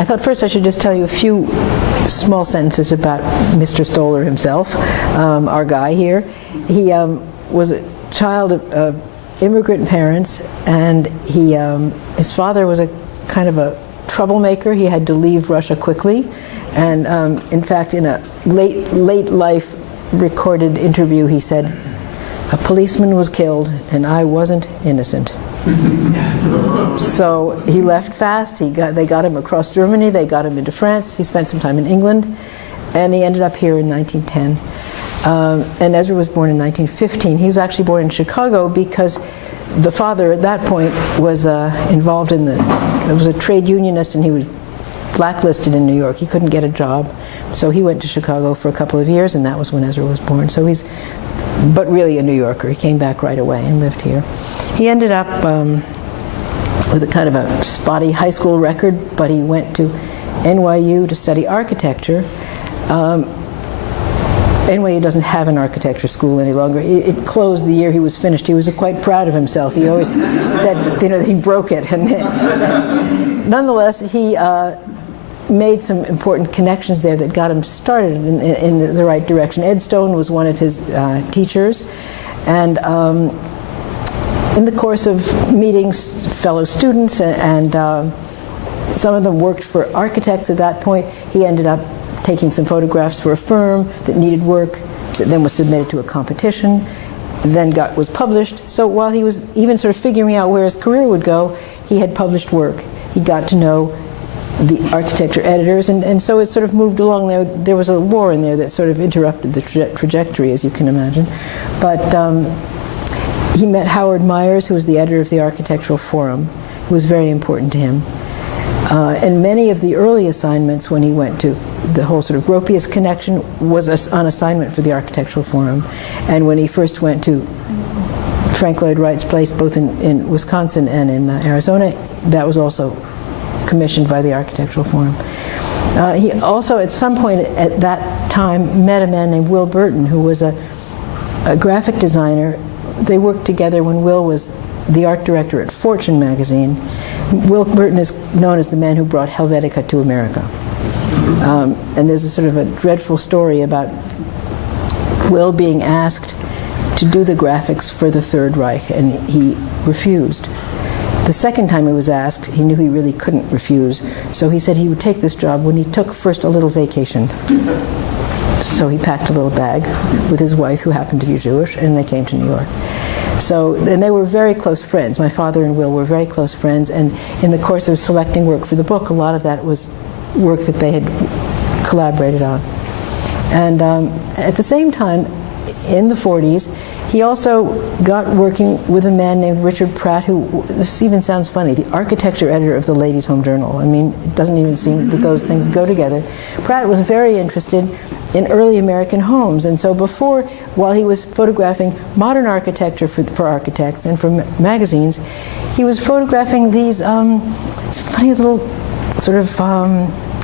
I thought first I should just tell you a few small sentences about Mr. Stoller himself, our guy here. He was a child of immigrant parents, and his father was a kind of a troublemaker. He had to leave Russia quickly, and in fact, in a late life recorded interview, he said, "A policeman was killed, and I wasn't innocent." So he left fast. They got him across Germany. They got him into France. He spent some time in England, and he ended up here in 1910. And Ezra was born in 1915. He was actually born in Chicago because the father at that point was involved in was a trade unionist, and he was blacklisted in New York. He couldn't get a job. So he went to Chicago for a couple of years, and that was when Ezra was born. So but really a New Yorker. He came back right away and lived here. He ended up with a kind of a spotty high school record, but he went to NYU to study architecture. NYU doesn't have an architecture school any longer. It closed the year he was finished. He was quite proud of himself. He always said, that he broke it. And nonetheless, he made some important connections there that got him started in the right direction. Ed Stone was one of his teachers, and in the course of meeting fellow students, and some of them worked for architects at that point, he ended up taking some photographs for a firm that needed work, that then was submitted to a competition, then was published. So while he was even sort of figuring out where his career would go, he had published work. He got to know the architecture editors, and so it sort of moved along there. There was a war in there that sort of interrupted the trajectory, as you can imagine. But he met Howard Myers, who was the editor of the Architectural Forum, who was very important to him. And many of the early assignments when he went to the whole sort of Gropius connection was on assignment for the Architectural Forum. And when he first went to Frank Lloyd Wright's place, both in Wisconsin and in Arizona, that was also commissioned by the Architectural Forum. He also, at some point at that time, met a man named Will Burton, who was a graphic designer. They worked together when Will was the art director at Fortune magazine. Will Burton is known as the man who brought Helvetica to America. And there's a sort of a dreadful story about Will being asked to do the graphics for the Third Reich, and he refused. The second time he was asked, he knew he really couldn't refuse, so he said he would take this job when he took first a little vacation. So he packed a little bag with his wife, who happened to be Jewish, and they came to New York. So, and they were very close friends. My father and Will were very close friends, and in the course of selecting work for the book, a lot of that was work that they had collaborated on. And at the same time, in the 40s, he also got working with a man named Richard Pratt, who, this even sounds funny, the architecture editor of the Ladies' Home Journal. I mean, it doesn't even seem that those things go together. Pratt was very interested in early American homes, and so while he was photographing modern architecture for architects and for magazines, he was photographing these funny little sort of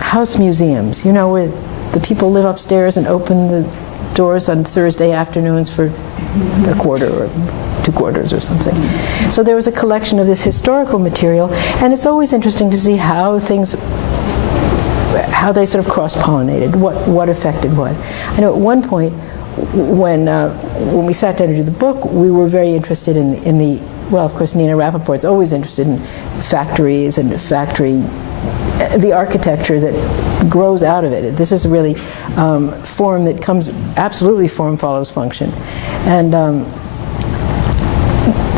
house museums, where the people live upstairs and open the doors on Thursday afternoons for a quarter or 2 quarters or something. So there was a collection of this historical material, and it's always interesting to see how they sort of cross-pollinated, what affected what. I know at one point, when we sat down to do the book, we were very interested in the well, of course, Nina Rappaport's always interested in factories and the architecture that grows out of it. This is really form that comes, absolutely form follows function. And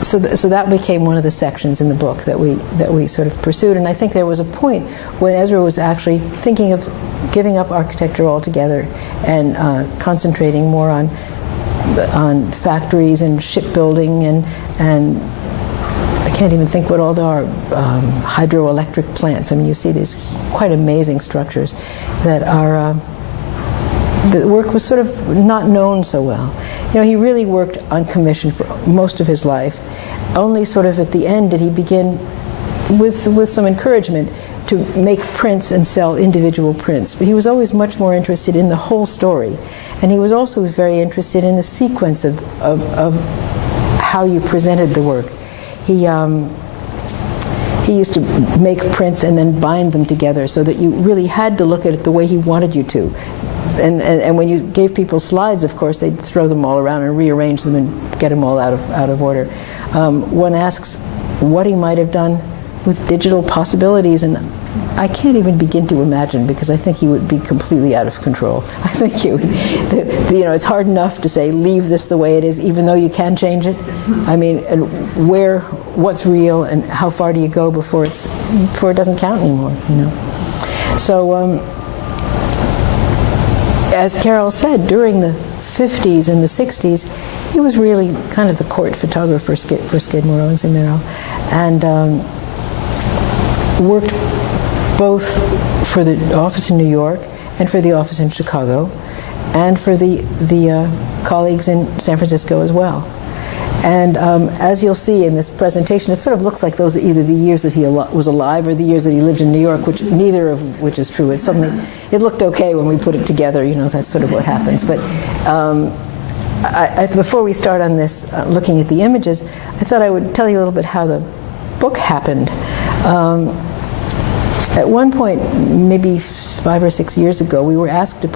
so that became one of the sections in the book that we sort of pursued. And I think there was a point when Ezra was actually thinking of giving up architecture altogether and concentrating more on factories and shipbuilding and I can't even think what all there are, hydroelectric plants. I mean, you see these quite amazing structures that are, the work was sort of not known so well. He really worked on commission for most of his life. Only sort of at the end did he begin, with some encouragement, to make prints and sell individual prints. But he was always much more interested in the whole story. And he was also very interested in the sequence of how you presented the work. He he used to make prints and then bind them together so that you really had to look at it the way he wanted you to. And when you gave people slides, of course, they'd throw them all around and rearrange them and get them all out of order. One asks what he might have done with digital possibilities, and I can't even begin to imagine, because I think he would be completely out of control. I think he would, it's hard enough to say, leave this the way it is, even though you can change it. I mean, and what's real, and how far do you go before it doesn't count anymore, So, as Carol said, during the 50s and the 60s, he was really kind of the court photographer for Skidmore, Owings and Merrill, and worked both for the office in New York and for the office in Chicago, and for the colleagues in San Francisco as well. And as you'll see in this presentation, it sort of looks like those are either the years that he was alive or the years that he lived in New York, neither of which is true. It looked okay when we put it together, that's sort of what happens. But before we start on this, looking at the images, I thought I would tell you a little bit how the book happened. At one point, maybe 5 or 6 years ago, we were asked to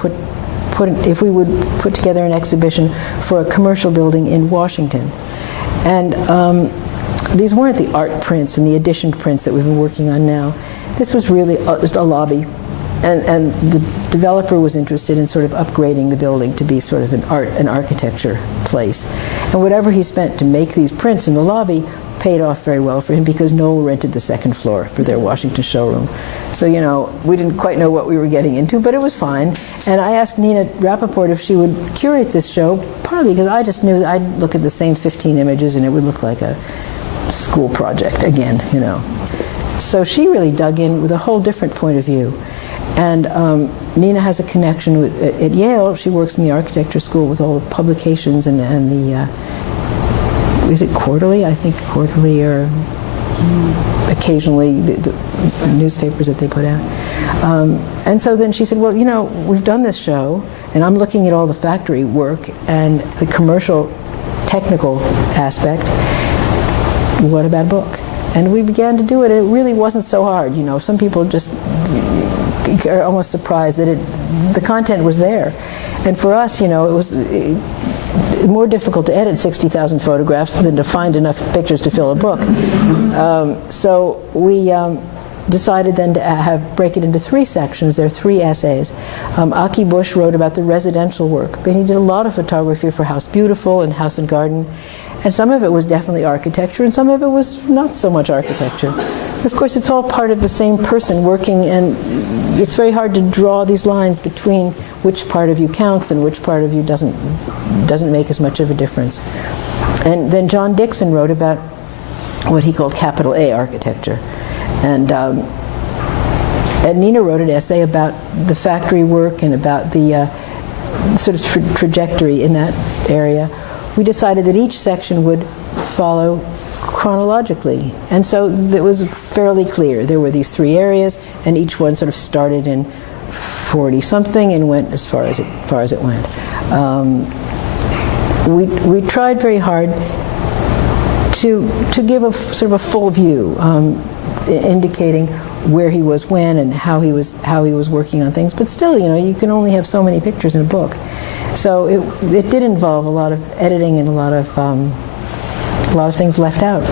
if we would put together an exhibition for a commercial building in Washington. And these weren't the art prints and the editioned prints that we've been working on now. This was really just a lobby. And the developer was interested in sort of upgrading the building to be sort of an architecture place. And whatever he spent to make these prints in the lobby paid off very well for him, because Knoll rented the second floor for their Washington showroom. So, we didn't quite know what we were getting into, but it was fine. And I asked Nina Rappaport if she would curate this show, partly because I just knew I'd look at the same 15 images and it would look like a school project again, So she really dug in with a whole different point of view. And Nina has a connection at Yale. She works in the architecture school with all the publications and the is it quarterly? I think quarterly, or occasionally the newspapers that they put out. And so then she said, well, we've done this show, and I'm looking at all the factory work and the commercial technical aspect. What about a book? And we began to do it, and it really wasn't so hard. Some people just are almost surprised that the content was there. And for us, it was more difficult to edit 60,000 photographs than to find enough pictures to fill a book. So we decided then to break it into 3 sections. There are 3 essays. Aki Bush wrote about the residential work, but he did a lot of photography for House Beautiful and House and Garden. And some of it was definitely architecture, and some of it was not so much architecture. But of course, it's all part of the same person working, and it's very hard to draw these lines between which part of you counts and which part of you doesn't make as much of a difference. And then John Dixon wrote about what he called capital A architecture. And Nina wrote an essay about the factory work and about the sort of trajectory in that area. We decided that each section would follow chronologically. And so it was fairly clear. There were these 3 areas, and each one sort of started in 40-something and went as far as it went. We tried very hard to give a sort of a full view, indicating where he was when and how he was working on things. But still, you can only have so many pictures in a book. So it did involve a lot of editing and a lot of things left out.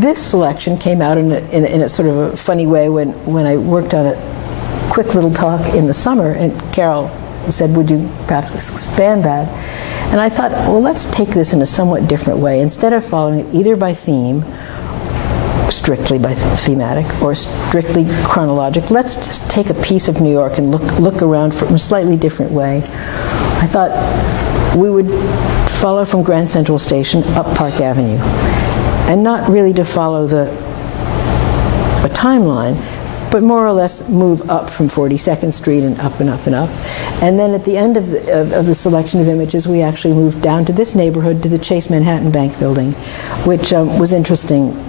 This selection came out in a sort of a funny way when I worked on a quick little talk in the summer, and Carol said, would you perhaps expand that? And I thought, well, let's take this in a somewhat different way. Instead of following it either by theme, strictly by thematic, or strictly chronologic, let's just take a piece of New York and look around from a slightly different way. I thought we would follow from Grand Central Station up Park Avenue, and not really to follow a timeline, but more or less move up from 42nd Street and up and up and up. And then at the end of the selection of images, we actually moved down to this neighborhood, to the Chase Manhattan Bank building, which was interesting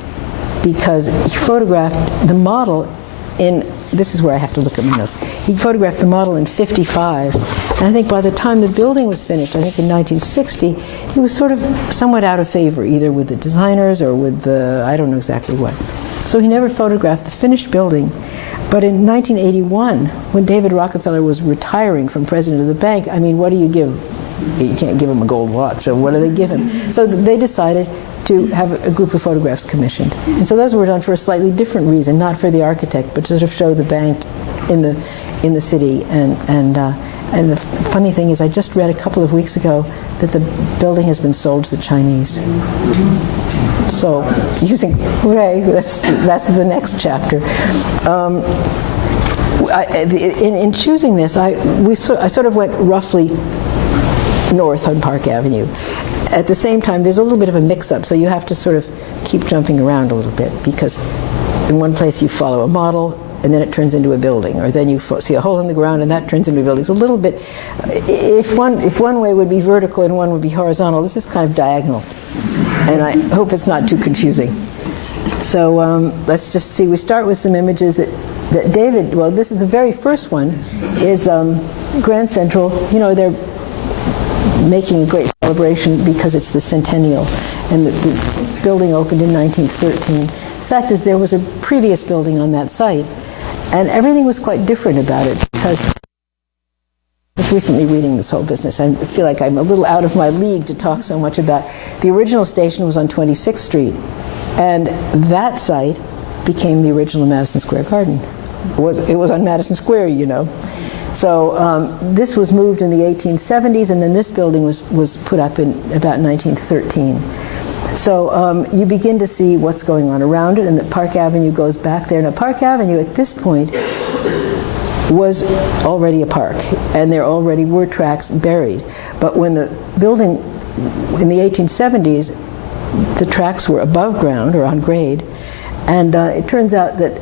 because he photographed the model this is where I have to look at my notes. He photographed the model in '55, and I think by the time the building was finished, I think in 1960, he was sort of somewhat out of favor, either with the designers or with the, I don't know exactly what. So he never photographed the finished building. But in 1981, when David Rockefeller was retiring from president of the bank, I mean, what do you give? You can't give him a gold watch, so what do they give him? So they decided to have a group of photographs commissioned. And so those were done for a slightly different reason, not for the architect, but to sort of show the bank in the city. And the funny thing is, I just read a couple of weeks ago that the building has been sold to the Chinese. So you think, okay, that's the next chapter. In choosing this, I sort of went roughly north on Park Avenue. At the same time, there's a little bit of a mix-up, so you have to sort of keep jumping around a little bit, because in one place you follow a model, and then it turns into a building, or then you see a hole in the ground, and that turns into a building. It's a little bit, if one way would be vertical and one would be horizontal, this is kind of diagonal, and I hope it's not too confusing. So let's just see. We start with some images that David, well, this is the very first one, is Grand Central. You know, they're making a great celebration because it's the centennial, and the building opened in 1913. The fact is, there was a previous building on that site, and everything was quite different about it, because I was recently reading this whole business. I feel like I'm a little out of my league to talk so much about. The original station was on 26th Street, and that site became the original Madison Square Garden. It was on Madison Square, you know. So this was moved in the 1870s, and then this building was put up in about 1913. So you begin to see what's going on around it, and that Park Avenue goes back there. Now, Park Avenue at this point was already a park, and there already were tracks buried. But when the building, in the 1870s, the tracks were above ground, or on grade, and it turns out that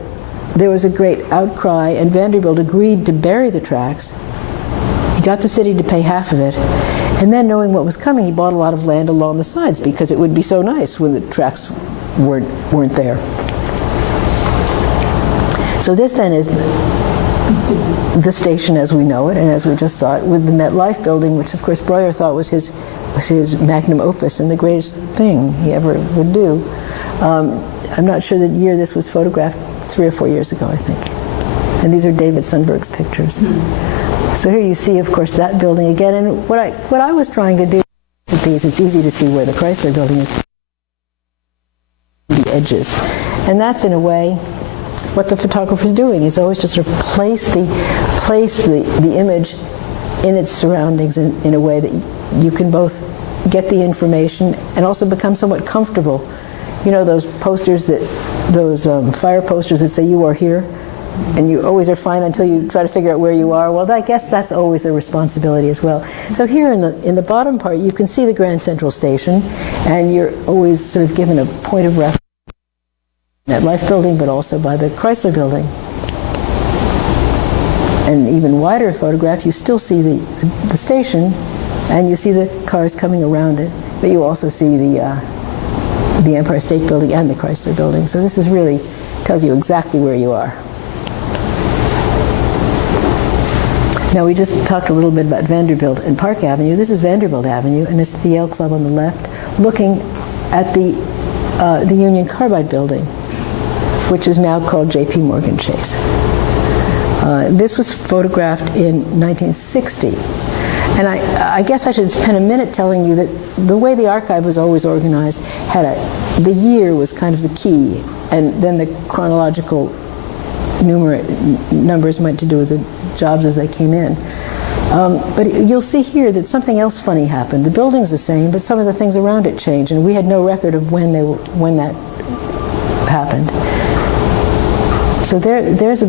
there was a great outcry, and Vanderbilt agreed to bury the tracks. He got the city to pay half of it, and then, knowing what was coming, he bought a lot of land along the sides, because it would be so nice when the tracks weren't there. So this then is the station as we know it, and as we just saw it, with the MetLife building, which of course Breuer thought was his magnum opus and the greatest thing he ever would do. I'm not sure the year this was photographed, 3 or 4 years ago, I think. And these are David Sundberg's pictures. So here you see, of course, that building again. And what I was trying to do with these, it's easy to see where the Chrysler building is, the edges. And that's, in a way, what the photographer is doing. Is always to sort of place the image in its surroundings in a way that you can both get the information and also become somewhat comfortable. You know those posters those fire posters that say "You are here," and you always are fine until you try to figure out where you are. Well, I guess that's always the responsibility as well. So here in the bottom part, you can see the Grand Central Station, and you're always sort of given a point of reference. MetLife building, but also by the Chrysler building. And even wider photograph, you still see the station, and you see the cars coming around it, but you also see the Empire State Building and the Chrysler Building. So this is really tells you exactly where you are. Now, we just talked a little bit about Vanderbilt and Park Avenue. This is Vanderbilt Avenue, and it's the Yale Club on the left, looking at the Union Carbide Building, which is now called J.P. Morgan Chase. This was photographed in 1960. And I guess I should spend a minute telling you that the way the archive was always organized the year was kind of the key, and then the chronological numbers went to do with the jobs as they came in. But you'll see here that something else funny happened. The building's the same, but some of the things around it changed, and we had no record of when that happened. So there's a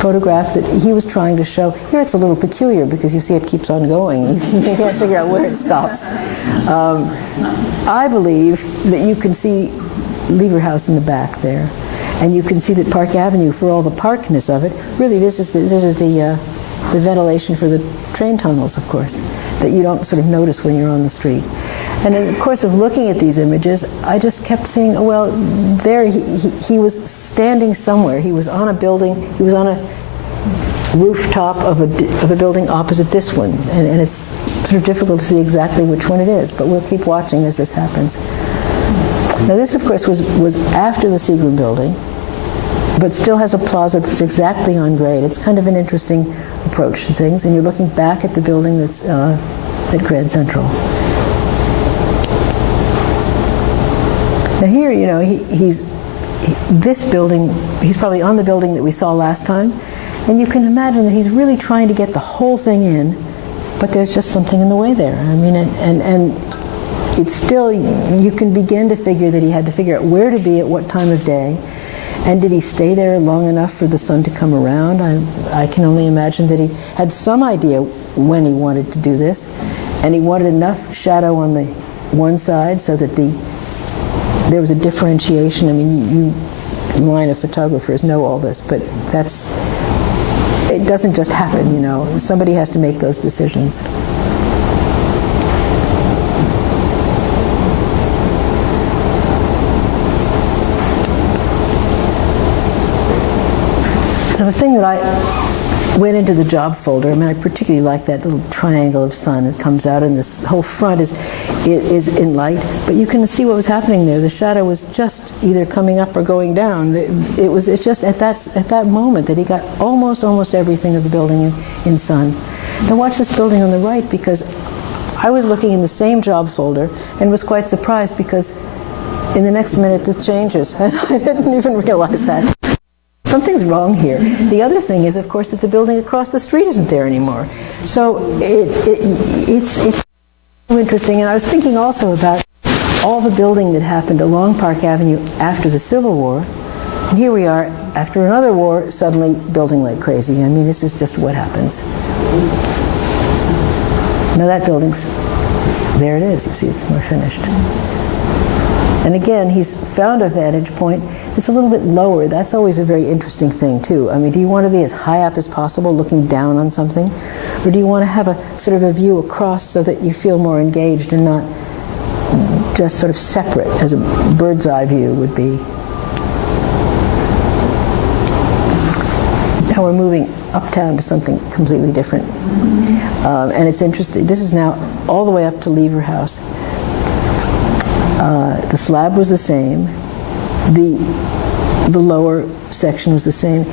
photograph that he was trying to show. Here it's a little peculiar because you see it keeps on going. You can't figure out where it stops. I believe that you can see Lever House in the back there, and you can see that Park Avenue, for all the parkness of it, really this is the ventilation for the train tunnels, of course, that you don't sort of notice when you're on the street. And in the course of looking at these images, I just kept seeing, oh, well, there he was standing somewhere. He was on a building, he was on a rooftop of a building opposite this one. And it's sort of difficult to see exactly which one it is, but we'll keep watching as this happens. Now this, of course, was after the Seagram building, but still has a plaza that's exactly on grade. It's kind of an interesting approach to things, and you're looking back at the building that's at Grand Central. Now here, you know, this building, he's probably on the building that we saw last time, and you can imagine that he's really trying to get the whole thing in, but there's just something in the way there. I mean, and it's still, you can begin to figure that he had to figure out where to be at what time of day, and did he stay there long enough for the sun to come around? I can only imagine that he had some idea when he wanted to do this, and he wanted enough shadow on the one side so that there was a differentiation. I mean, you line of photographers know all this, but it doesn't just happen, you know. Somebody has to make those decisions. Now, the thing that I went into the job folder, I mean, I particularly like that little triangle of sun. It comes out, and this whole front is in light, but you can see what was happening there. The shadow was just either coming up or going down. It's just at that moment that he got almost everything of the building in sun. Now watch this building on the right, because I was looking in the same job folder and was quite surprised, because in the next minute this changes, and I didn't even realize that. Something's wrong here. The other thing is, of course, that the building across the street isn't there anymore. So it's interesting. And I was thinking also about all the building that happened along Park Avenue after the Civil War. And here we are, after another war, suddenly building like crazy. I mean, this is just what happens. Now that building's, there it is. You see, it's more finished. And again, he's found a vantage point. It's a little bit lower. That's always a very interesting thing, too. I mean, do you want to be as high up as possible, looking down on something? Or do you want to have a sort of a view across so that you feel more engaged and not just sort of separate, as a bird's eye view would be? Now we're moving uptown to something completely different. And it's interesting. This is now all the way up to Lever House. The slab was the same. The lower section was the same.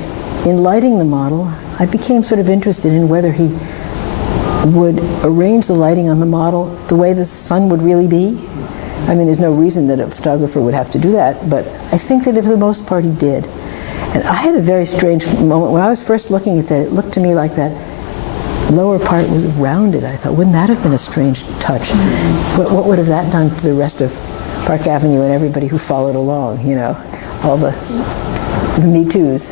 In lighting the model, I became sort of interested in whether he would arrange the lighting on the model the way the sun would really be. I mean, there's no reason that a photographer would have to do that, but I think that for the most part he did. And I had a very strange moment. When I was first looking at that, it looked to me like that lower part was rounded. I thought, wouldn't that have been a strange touch? What would have that done to the rest of Park Avenue and everybody who followed along, you know, all the Me Too's.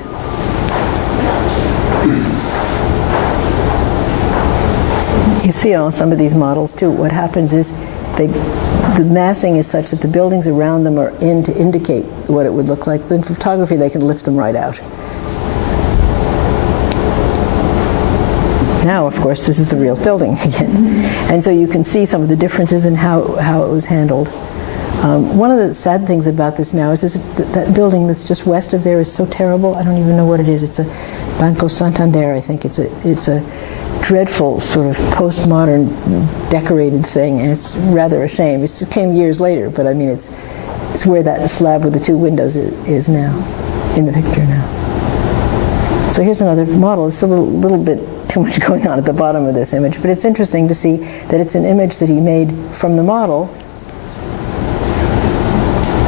You see on some of these models too, what happens is the massing is such that the buildings around them are in to indicate what it would look like. But in photography, they can lift them right out. Now, of course, this is the real building again. And so you can see some of the differences in how it was handled. One of the sad things about this now is that building that's just west of there is so terrible. I don't even know what it is. It's a Banco Santander, I think. It's a dreadful sort of postmodern decorated thing, and it's rather a shame. It came years later, but I mean it's where that slab with the two windows is now, in the picture now. So here's another model. It's a little bit too much going on at the bottom of this image, but it's interesting to see that it's an image that he made from the model,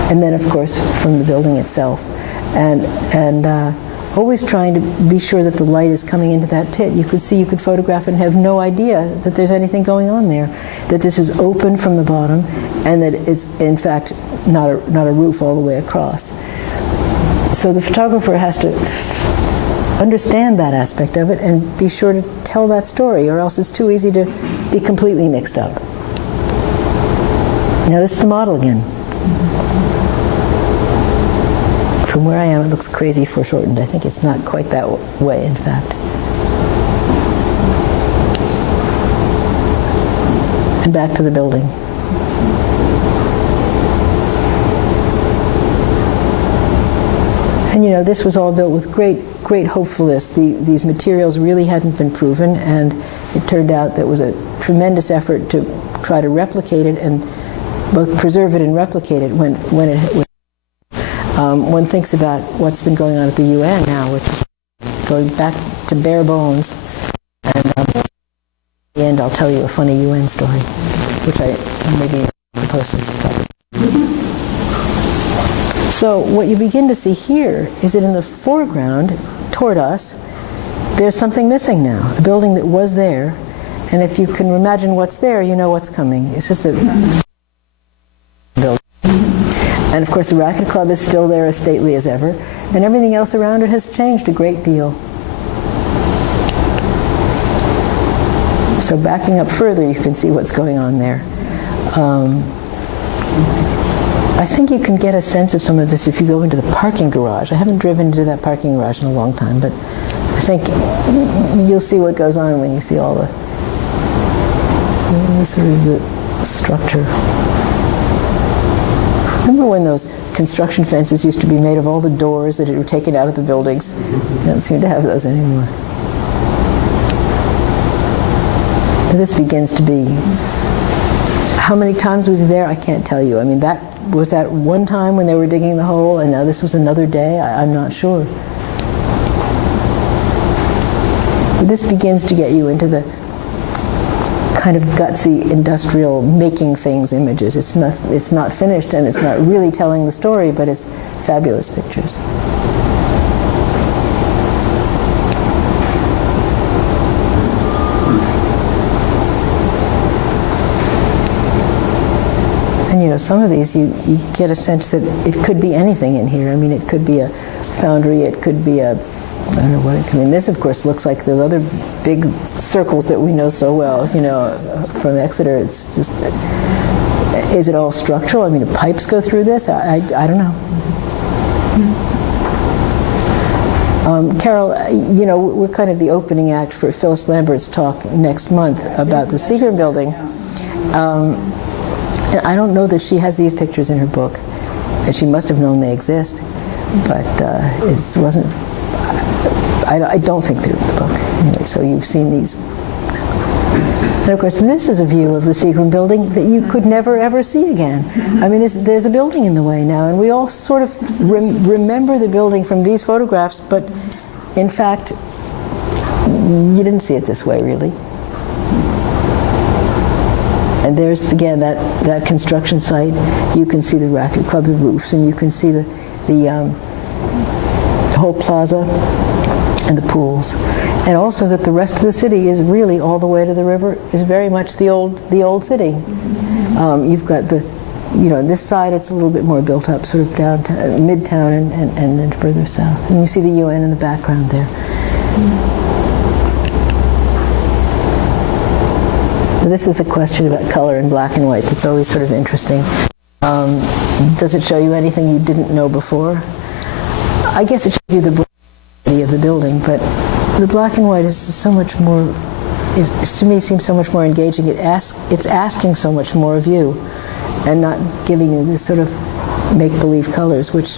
and then, of course, from the building itself. And always trying to be sure that the light is coming into that pit. You could photograph it and have no idea that there's anything going on there, that this is open from the bottom, and that it's, in fact, not a roof all the way across. So the photographer has to understand that aspect of it and be sure to tell that story, or else it's too easy to be completely mixed up. Now this is the model again. From where I am, it looks crazy foreshortened. I think it's not quite that way, in fact. And back to the building. And this was all built with great hopefulness. These materials really hadn't been proven, and it turned out there was a tremendous effort to try to replicate it and both preserve it and replicate it when one thinks about what's been going on at the UN now, which is going back to bare bones. And at the end, I'll tell you a funny UN story, which I maybe supposed to tell. So what you begin to see here is that in the foreground, toward us, there's something missing now, a building that was there, and if you can imagine what's there, you know what's coming. It's just the building. And of course the Racquet Club is still there as stately as ever, and everything else around it has changed a great deal. So backing up further, you can see what's going on there. I think you can get a sense of some of this if you go into the parking garage. I haven't driven into that parking garage in a long time, but I think you'll see what goes on when you see all the sort of the structure. Remember when those construction fences used to be made of all the doors that were taken out of the buildings? You don't seem to have those anymore. This begins to be, how many times was he there? I can't tell you. I mean, was that one time when they were digging the hole, and now this was another day? I'm not sure. But this begins to get you into the kind of gutsy industrial making things images. It's not finished, and it's not really telling the story, but it's fabulous pictures. And some of these you get a sense that it could be anything in here. I mean, it could be a foundry, it could be I don't know what it could be. This, of course, looks like those other big circles that we know so well, from Exeter. It's just, is it all structural? I mean, do pipes go through this? I don't know. Carol, we're kind of the opening act for Phyllis Lambert's talk next month about the Seagram building. And I don't know that she has these pictures in her book, and she must have known they exist, but it wasn't. I don't think they're in the book. Anyway, so you've seen these. And of course, this is a view of the Seagram building that you could never ever see again. I mean, there's a building in the way now, and we all sort of remember the building from these photographs, but in fact, you didn't see it this way, really. And there's, again, that construction site. You can see the Racquet Club, the roofs, and you can see the whole plaza and the pools. And also that the rest of the city is really all the way to the river, is very much the old city. You've got this side it's a little bit more built up, sort of downtown, midtown, and then further south. And you see the UN in the background there. This is the question about color in black and white that's always sort of interesting. Does it show you anything you didn't know before? I guess it shows you the brilliancy of the building, but the black and white is so much more, to me seems so much more engaging. It's asking so much more of you, and not giving you this sort of make-believe colors, which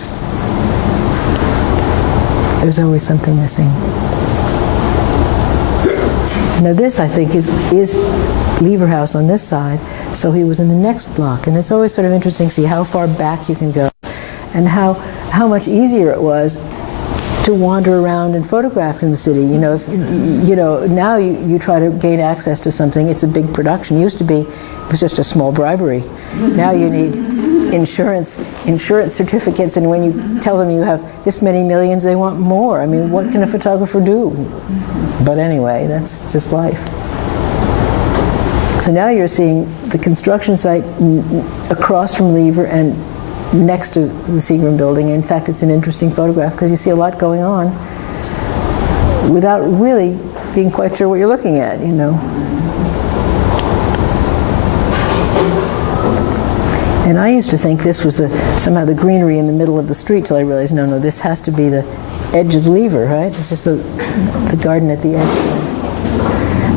there's always something missing. Now this, I think, is Lever House on this side, so he was in the next block, and it's always sort of interesting to see how far back you can go, and how much easier it was to wander around and photograph in the city. Now you try to gain access to something, it's a big production. It used to be, it was just a small bribery. Now you need insurance certificates, and when you tell them you have this many millions, they want more. I mean, what can a photographer do? But anyway, that's just life. So now you're seeing the construction site across from Lever and next to the Seagram building. In fact, it's an interesting photograph because you see a lot going on without really being quite sure what you're looking at, And I used to think this was somehow the greenery in the middle of the street, till I realized, no, this has to be the edge of Lever, right? It's just the garden at the edge there.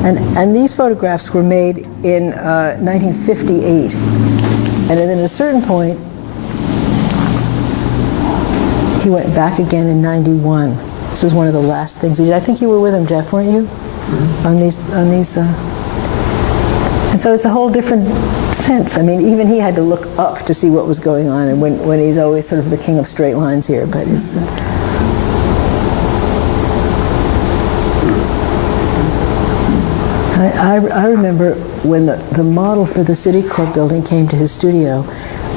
And these photographs were made in 1958. And then at a certain point, He went back again in '91. This was one of the last things he did. I think you were with him, Jeff, weren't you? On these. And so it's a whole different sense. I mean, even he had to look up to see what was going on, and when he's always sort of the king of straight lines here, but it's... I remember when the model for the Citicorp building came to his studio,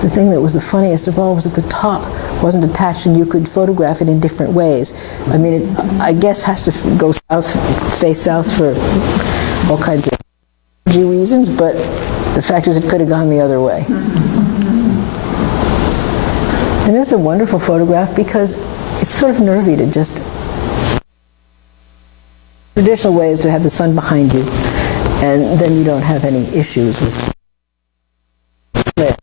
the thing that was the funniest of all was that the top wasn't attached and you could photograph it in different ways. I mean, it, I guess, has to go south, face south for all kinds of reasons, but the fact is it could have gone the other way. And it's a wonderful photograph because it's sort of nervy to just... Traditional way is to have the sun behind you, and then you don't have any issues with it.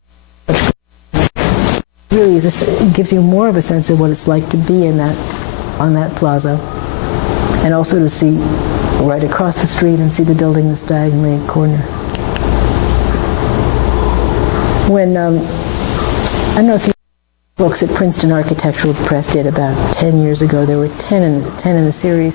Really it gives you more of a sense of what it's like to be in on that plaza, and also to see right across the street and see the building that's diagonally in the corner. When I don't know if you books that Princeton Architectural Press did about 10 years ago. There were 10 in the series.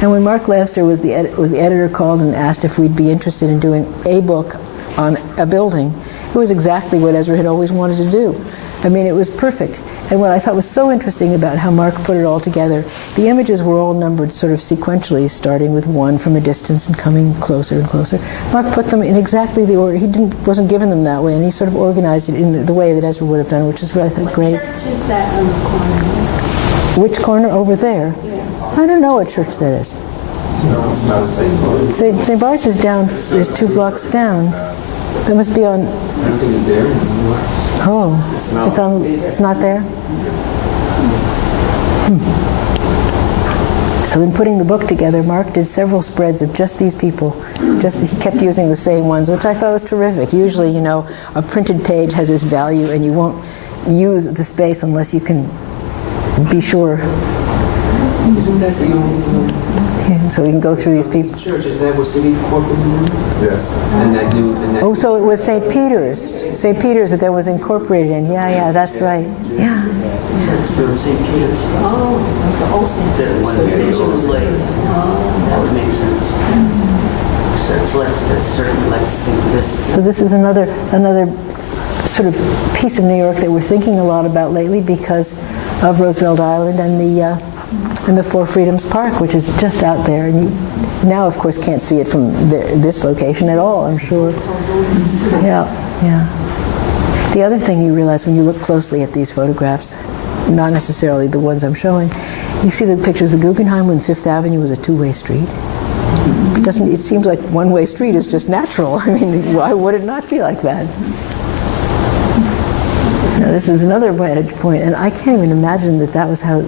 And when Mark Lester was the editor, called and asked if we'd be interested in doing a book on a building, it was exactly what Ezra had always wanted to do. I mean, it was perfect. And what I thought was so interesting about how Mark put it all together, the images were all numbered sort of sequentially, starting with one from a distance and coming closer and closer. Mark put them in exactly the order. He wasn't given them that way, and he sort of organized it in the way that Ezra would have done, which is what I thought great. What church is that on the corner? Which corner? Over there? Yeah. I don't know what church that is. No, it's not St. Bart's. St. Bart's is down, is 2 blocks down. That must be on... Everything is there. Oh, it's not there? So in putting the book together, Mark did several spreads of just these people. He kept using the same ones, which I thought was terrific. Usually, you know, a printed page has this value, and you won't use the space unless you can be sure. Isn't that the only Yeah, so we can go through these people. church? Is that what Citicorp is doing? Yes. And that new... And that Oh, so it was St. Peter's. St. Peter's that was incorporated in. Yeah, that's right. Yeah. So St. Peter's. Oh, the old St. That one there goes like, that would make sense. So it's like, that's certainly like this. So this is another sort of piece of New York that we're thinking a lot about lately because of Roosevelt Island and the Four Freedoms Park, which is just out there. And you now, of course, can't see it from this location at all, I'm sure. Yeah. The other thing you realize when you look closely at these photographs, not necessarily the ones I'm showing, you see the pictures of Guggenheim when Fifth Avenue was a two-way street. It seems like one-way street is just natural. I mean, why would it not be like that? Now, this is another vantage point, and I can't even imagine that was how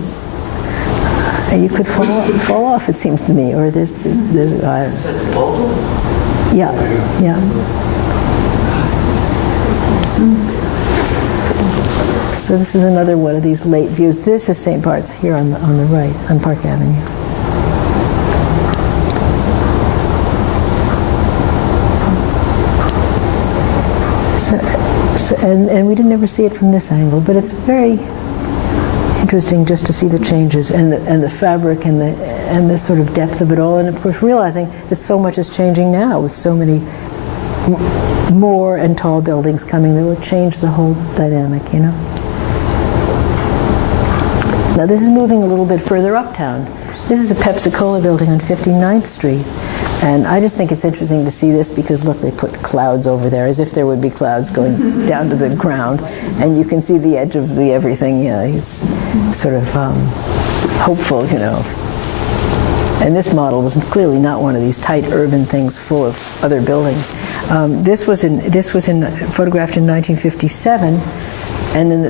you could fall off, it seems to me, or there's I don't know. Yeah. So this is another one of these late views. This is St. Bart's here on the right, on Park Avenue. And we didn't ever see it from this angle, but it's very interesting just to see the changes and the fabric and the sort of depth of it all, and of course realizing that so much is changing now with so many more and tall buildings coming that will change the whole dynamic, you know. Now this is moving a little bit further uptown. This is the Pepsi-Cola building on 59th Street. And I just think it's interesting to see this because, look, they put clouds over there as if there would be clouds going down to the ground. And you can see the edge of the everything. Yeah, he's sort of hopeful, you know. And this model was clearly not one of these tight urban things full of other buildings. This was photographed in 1957, and then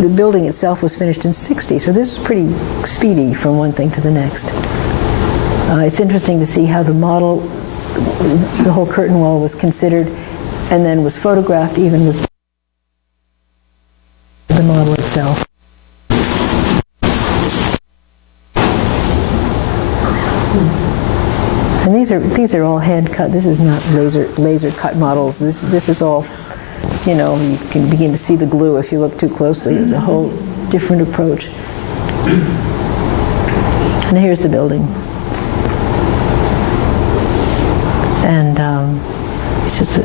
the building itself was finished in 60. So this was pretty speedy from one thing to the next. It's interesting to see how the model, the whole curtain wall was considered and then was photographed even with the model itself. And these are all hand cut. This is not laser cut models. This is all, you know, you can begin to see the glue if you look too closely. It's a whole different approach. And here's the building. And it's just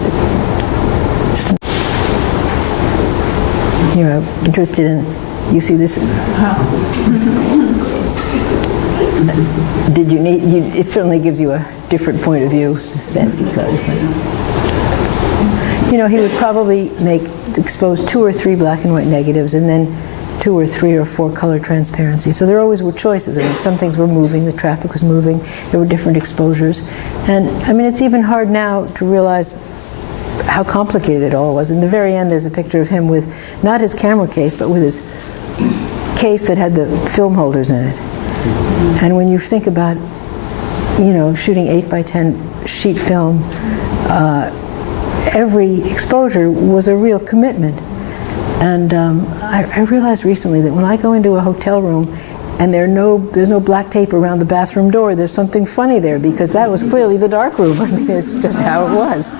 here I'm interested in, you see this, did you need, it certainly gives you a different point of view, this fancy color. You know, he would probably expose 2 or 3 black and white negatives and then 2 or 3 or 4 color transparency. So there always were choices. I mean, some things were moving, the traffic was moving, there were different exposures. And I mean, it's even hard now to realize how complicated it all was. In the very end, there's a picture of him with not his camera case, but with his case that had the film holders in it. And when you think about, you know, shooting 8x10 sheet film, every exposure was a real commitment. And I realized recently that when I go into a hotel room and there's no black tape around the bathroom door, there's something funny there, because that was clearly the dark room. I mean, it's just how it was.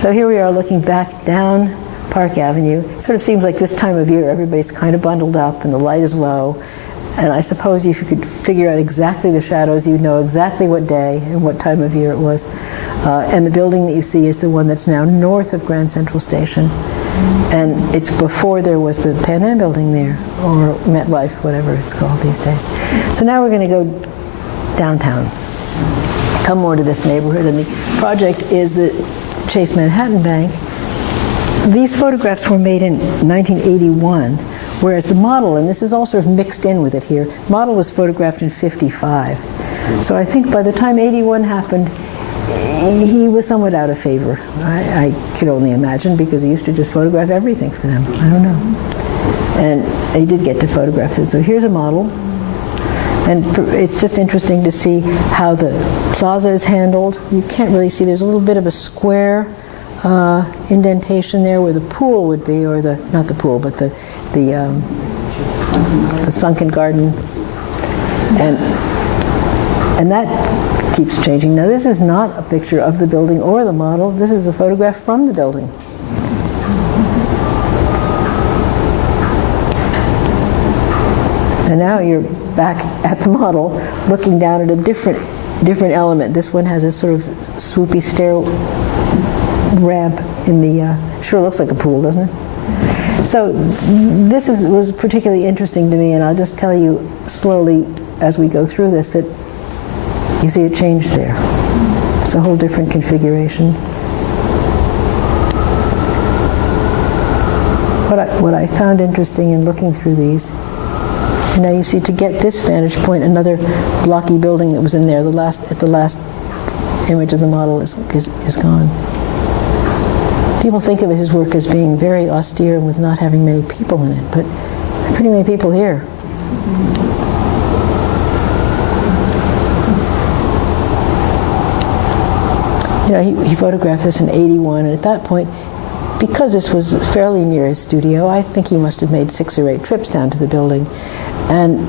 So here we are looking back down Park Avenue. It sort of seems like this time of year everybody's kind of bundled up and the light is low. And I suppose if you could figure out exactly the shadows, you'd know exactly what day and what time of year it was. And the building that you see is the one that's now north of Grand Central Station. And it's before there was the Pan Am building there, or MetLife, whatever it's called these days. So now we're going to go downtown, come more to this neighborhood. And the project is the Chase Manhattan Bank. These photographs were made in 1981, whereas the model, and this is all sort of mixed in with it here, the model was photographed in 55. So I think by the time 81 happened, he was somewhat out of favor. I could only imagine, because he used to just photograph everything for them. I don't know. And he did get to photograph it. So here's a model. And it's just interesting to see how the plaza is handled. You can't really see, there's a little bit of a square indentation there where the pool would be, or not the pool, but the sunken garden. And that keeps changing. Now this is not a picture of the building or the model. This is a photograph from the building. And now you're back at the model, looking down at a different element. This one has a sort of swoopy stair ramp in the, sure looks like a pool, doesn't it? So this was particularly interesting to me, and I'll just tell you slowly as we go through this that you see a change there. It's a whole different configuration. What I found interesting in looking through these, and now you see, to get this vantage point, another blocky building that was in there, at the last image of the model is gone. People think of his work as being very austere and with not having many people in it, but there are pretty many people here. You know, he photographed this in 81, and at that point, because this was fairly near his studio, I think he must have made 6 or 8 trips down to the building. And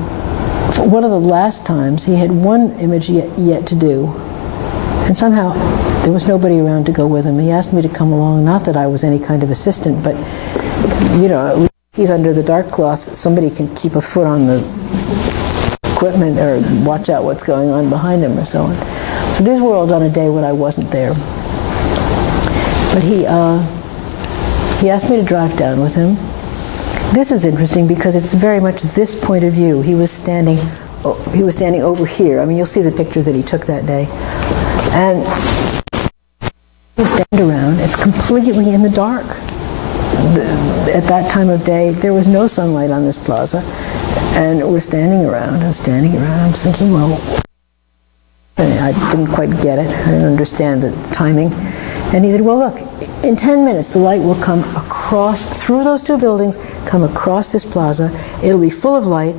one of the last times, he had one image yet to do, and somehow there was nobody around to go with him. He asked me to come along, not that I was any kind of assistant, but, you know, he's under the dark cloth. Somebody can keep a foot on the equipment or watch out what's going on behind him or so on. So these were all done a day when I wasn't there. But he asked me to drive down with him. This is interesting because it's very much this point of view. He was standing over here. I mean, you'll see the picture that he took that day. And you stand around, it's completely in the dark. At that time of day, there was no sunlight on this plaza. And we're standing around. I'm thinking, well, I didn't quite get it. I didn't understand the timing. And he said, well, look, in 10 minutes, the light will come across, through those 2 buildings, come across this plaza. It'll be full of light.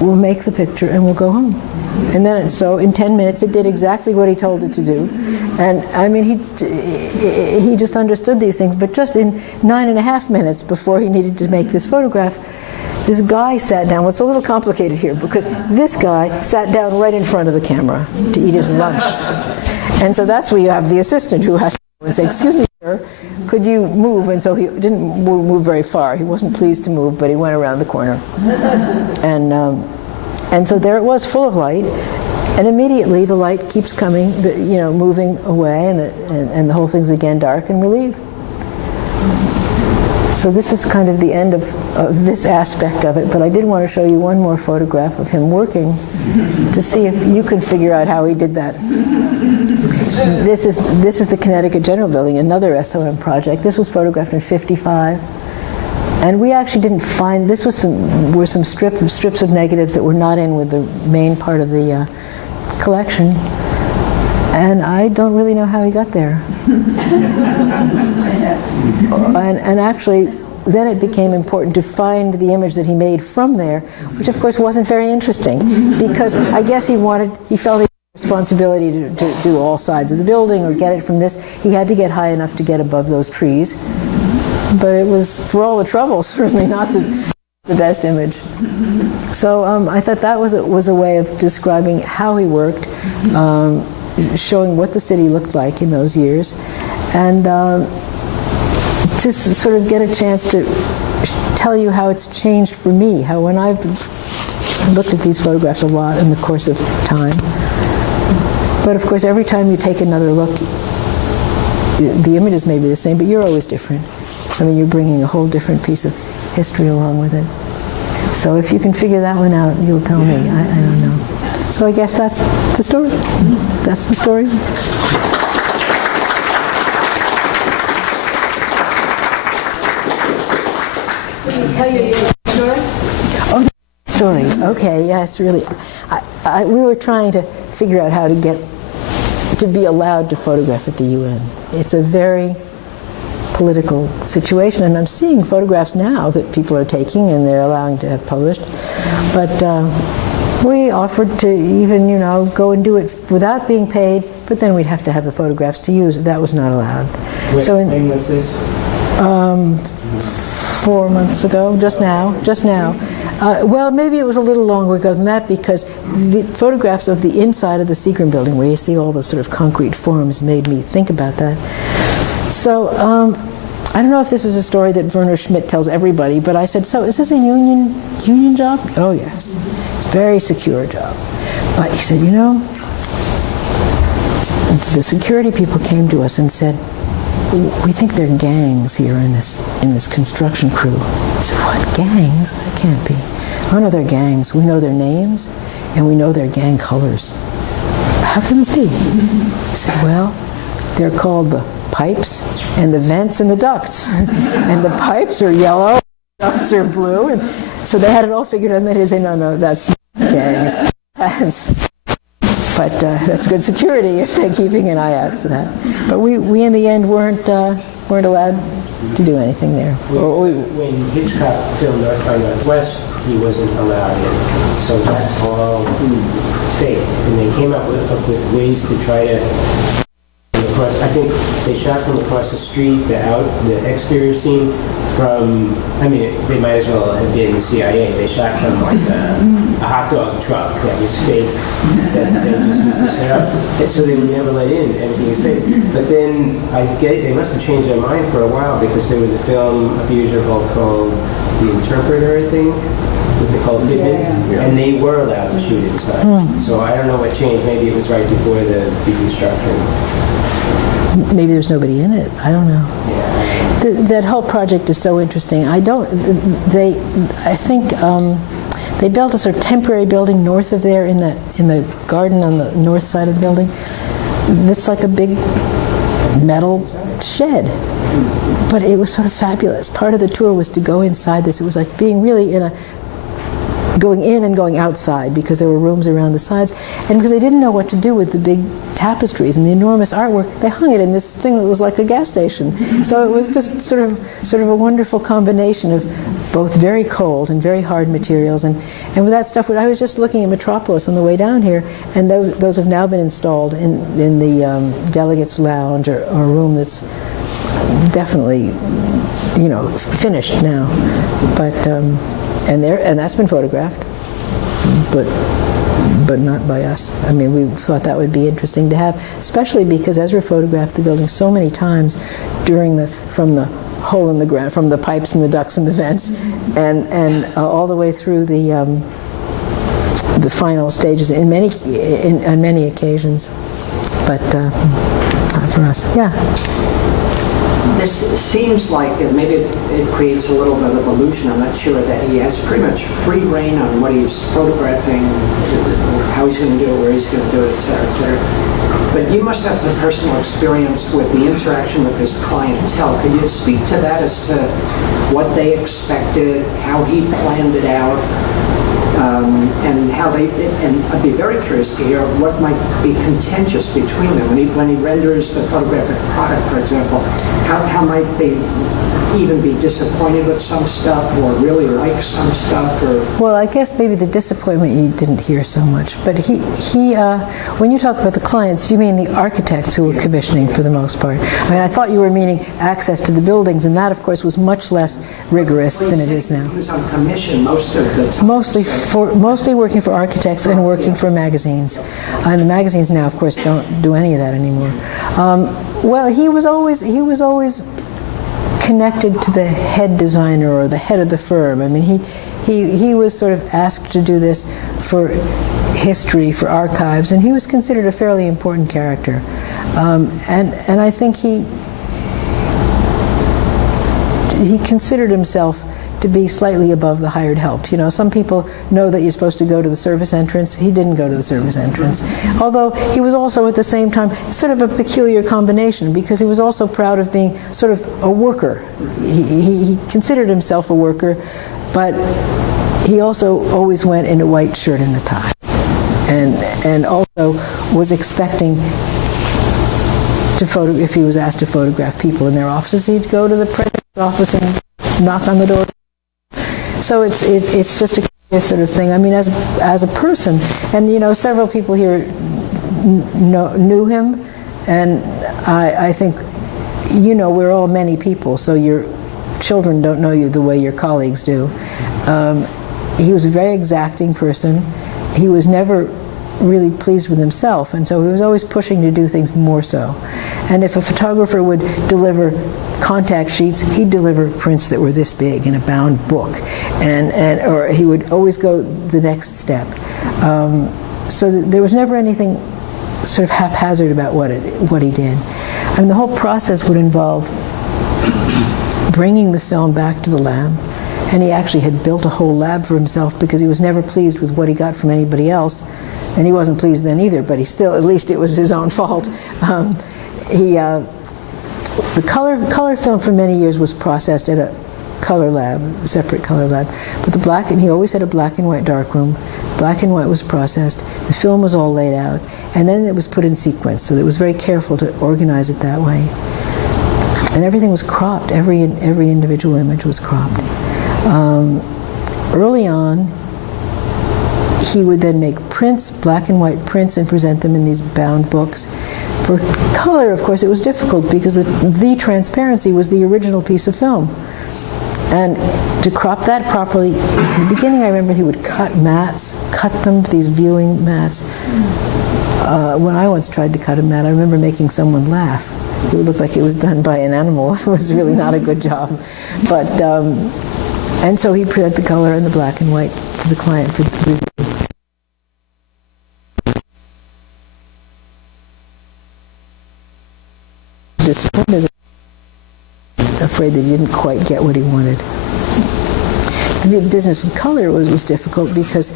We'll make the picture and we'll go home. And then, so in 10 minutes, it did exactly what he told it to do. And I mean, he just understood these things. But just in 9.5 minutes before he needed to make this photograph, this guy sat down. Well, it's a little complicated here because this guy sat down right in front of the camera to eat his lunch. And so that's where you have the assistant who has to say, excuse me, sir, could you move? And so he didn't move very far. He wasn't pleased to move, but he went around the corner. And so there it was, full of light. And immediately the light keeps coming, moving away, and the whole thing's again dark, and we leave. So this is kind of the end of this aspect of it, but I did want to show you one more photograph of him working to see if you can figure out how he did that. This is the Connecticut General Building, another SOM project. This was photographed in '55. And we actually didn't find, this was were some strips of negatives that were not in with the main part of the collection. And I don't really know how he got there. and actually, then it became important to find the image that he made from there, which of course wasn't very interesting, because I guess he felt he had responsibility to do all sides of the building or get it from this. He had to get high enough to get above those trees. But it was, for all the trouble, certainly not the best image. So I thought that was a way of describing how he worked, showing what the city looked like in those years, and just sort of get a chance to tell you how it's changed for me, how when I've looked at these photographs a lot in the course of time. But of course, every time you take another look, the images may be the same, but you're always different. I mean, you're bringing a whole different piece of history along with it. So if you can figure that one out, you'll tell me. I don't know. So I guess that's the story. That's the story. Can you tell your story? Oh, the story. Okay, yes, really. We were trying to figure out how to be allowed to photograph at the UN. It's a very political situation, and I'm seeing photographs now that people are taking and they're allowing to have published. But we offered to even, go and do it without being paid, but then we'd have to have the photographs to use. That was not allowed. When was this? 4 months ago, just now. Well, maybe it was a little longer ago than that, because the photographs of the inside of the Seagram building, where you see all the sort of concrete forms, made me think about that. So I don't know if this is a story that Werner Schmidt tells everybody, but I said, so is this a union job? Oh yes, very secure job. But he said, the security people came to us and said, we think there are gangs here in this construction crew. I said, what, gangs? That can't be. Oh no, they're gangs. We know their names and we know their gang colors. How can this be? I said, well, they're called the pipes and the vents and the ducts. And the pipes are yellow, the ducts are blue. And so they had it all figured out, and they say, no, that's gangs. But that's good security if they're keeping an eye out for that. But we in the end weren't allowed to do anything there. When Hitchcock filmed North by Northwest, he wasn't allowed in. So that's all fake. And they came up with ways to try to across. I think they shot from across the street, the exterior scene from. I mean, they might as well have been the CIA. They shot from like a hot dog truck that was fake. That they just used to set up, and so they would never let in. Everything was fake. But then they must have changed their mind for a while, because there was a film a few years ago called The Interpreter, I think. They called Pittman, and they were allowed to shoot inside. So I don't know what changed.Maybe it was right before the deconstruction. Maybe there's nobody in it. I don't know. Yeah. That whole project is so interesting. I think they built a sort of temporary building north of there in the garden on the north side of the building. It's like a big metal shed. But it was sort of fabulous. Part of the tour was to go inside this. It was like being really going in and going outside, because there were rooms around the sides, and because they didn't know what to do with the big tapestries and the enormous artwork, they hung it in this thing that was like a gas station. So it was just sort of a wonderful combination of both very cold and very hard materials, and with that stuff. I was just looking at Metropolis on the way down here, and those have now been installed in the delegates' lounge, or a room that's definitely finished now, but. And that's been photographed, but not by us. I mean, we thought that would be interesting to have, especially because Ezra photographed the building so many times during the from the hole in the ground, from the pipes and the ducts and the vents, and all the way through the final stages on many occasions. But not for us. Yeah. This seems like maybe it creates a little bit of illusion. I'm not sure that he has pretty much free reign on what he's photographing, how he's going to do it, where he's going to do it, et cetera, et cetera. But you must have some personal experience with the interaction with his clientele. Could you speak to that as to what they expected, how he planned it out, and how they? And I'd be very curious to hear what might be contentious between them when he renders the photographic product, for example. How might they even be disappointed with some stuff, or really like some stuff, or? Well, I guess maybe the disappointment you didn't hear so much. But he when you talk about the clients, you mean the architects who were commissioning for the most part. I mean, I thought you were meaning access to the buildings, and that, of course, was much less rigorous than it is now. He was on commission most of the time. Mostly working for architects and working for magazines. And the magazines now, of course, don't do any of that anymore. Well, he was always connected to the head designer or the head of the firm. I mean, he was sort of asked to do this for history, for archives, and he was considered a fairly important character. And I think he considered himself to be slightly above the hired help. You know, some people know that you're supposed to go to the service entrance. He didn't go to the service entrance. Although he was also at the same time sort of a peculiar combination, because he was also proud of being sort of a worker. He considered himself a worker, but he also always went in a white shirt and a tie. And also was expecting to if he was asked to photograph people in their offices, he'd go to the president's office and knock on the door. So it's just a curious sort of thing. I mean, as a person, and you know, several people here knew him, and I think, you know, we're all many people, so your children don't know you the way your colleagues do. He was a very exacting person. He was never really pleased with himself, and so he was always pushing to do things more so. And if a photographer would deliver contact sheets, he'd deliver prints that were this big in a bound book, or he would always go the next step. So there was never anything sort of haphazard about what he did. And the whole process would involve bringing the film back to the lab, and he actually had built a whole lab for himself because he was never pleased with what he got from anybody else, and he wasn't pleased then either, but he still, at least it was his own fault. The color film for many years was processed at a color lab, a separate color lab. But and he always had a black and white darkroom. Black and white was processed. The film was all laid out, and then it was put in sequence. So it was very careful to organize it that way. And everything was cropped. Every individual image was cropped. Early on, he would then make prints, black and white prints, and present them in these bound books. For color, of course, it was difficult because the transparency was the original piece of film. And to crop that properly, in the beginning I remember he would cut them, these viewing mats. When I once tried to cut a mat, I remember making someone laugh. It would look like it was done by an animal. It was really not a good job. But, and so he'd present the color and the black and white to the client for review. Disappointed, afraid that he didn't quite get what he wanted. The business with color was difficult because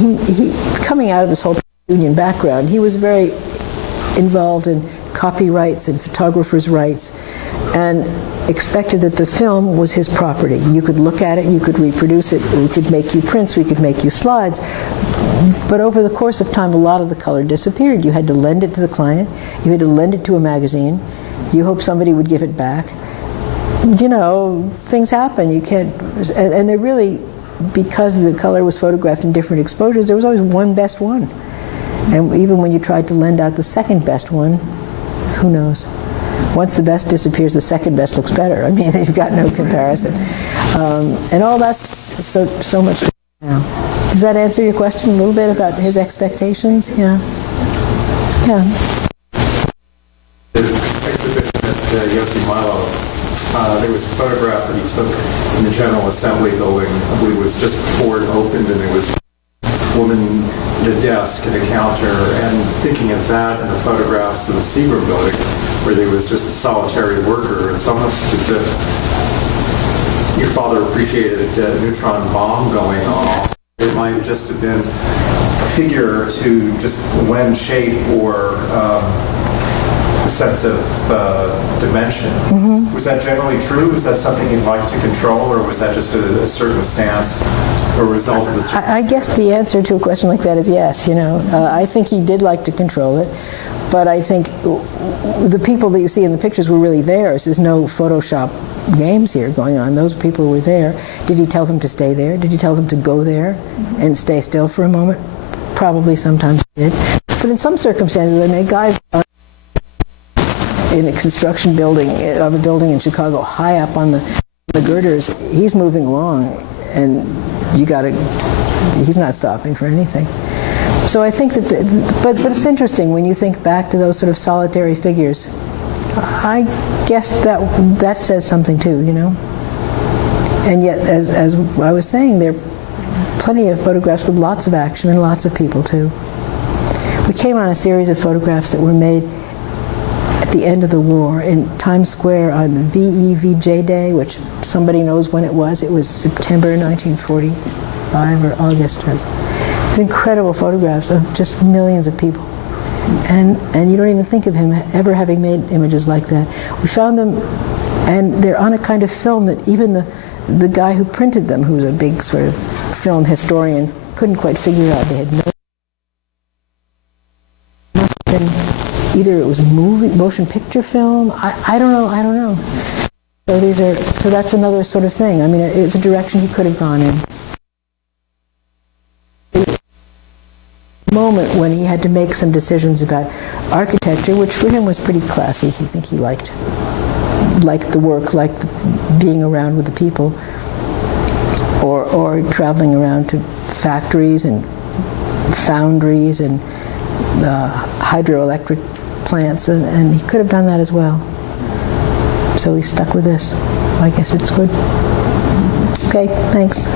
he coming out of this whole union background, he was very involved in copyrights and photographers' rights, and expected that the film was his property. You could look at it, you could reproduce it, we could make you prints, we could make you slides. But over the course of time, a lot of the color disappeared. You had to lend it to the client. You had to lend it to a magazine. You hope somebody would give it back. You know, things happen. You can't, and they're really, because the color was photographed in different exposures, there was always one best one. And even when you tried to lend out the second best one, who knows? Once the best disappears, the second best looks better. I mean, you've got no comparison. And all that's so much now. Does that answer your question a little bit about his expectations? Yeah. Yeah. The exhibition at Yossi Milo there was a photograph that he took in the General Assembly building. I believe it was just before it opened, and there was a woman at a desk at a counter, and thinking of that and the photographs of the Seagram building, where there was just a solitary worker. It's almost as if your father appreciated a neutron bomb going off. It might have just have been a figure to just lend shape or a sense of dimension. Mm-hmm. Was that generally true? Was that something you'd like to control, or was that just a circumstance or a result of the circumstance? I guess the answer to a question like that is yes. I think he did like to control it, but I think the people that you see in the pictures were really theirs. There's no Photoshop games here going on. Those people were there. Did he tell them to stay there? Did he tell them to go there and stay still for a moment? Probably sometimes he did. But in some circumstances, guys are in a construction building, of a building in Chicago, high up on the girders. He's moving along, and he's not stopping for anything. So I think that, but it's interesting when you think back to those sort of solitary figures. I guess that says something too, And yet, as I was saying, there are plenty of photographs with lots of action and lots of people too. We came on a series of photographs that were made at the end of the war in Times Square on VEVJ Day, which somebody knows when it was. It was September 1945 or August. It's incredible photographs of just millions of people. And you don't even think of him ever having made images like that. We found them, and they're on a kind of film that even the guy who printed them, who's a big sort of film historian, couldn't quite figure out. They had no... Either it was motion picture film. I don't know. So that's another sort of thing. I mean, it's a direction he could have gone in. Moment when he had to make some decisions about architecture, which for him was pretty classy. I think he liked the work, liked being around with the people, or traveling around to factories and foundries and hydroelectric plants, and he could have done that as well. So he stuck with this. I guess it's good. Okay, thanks.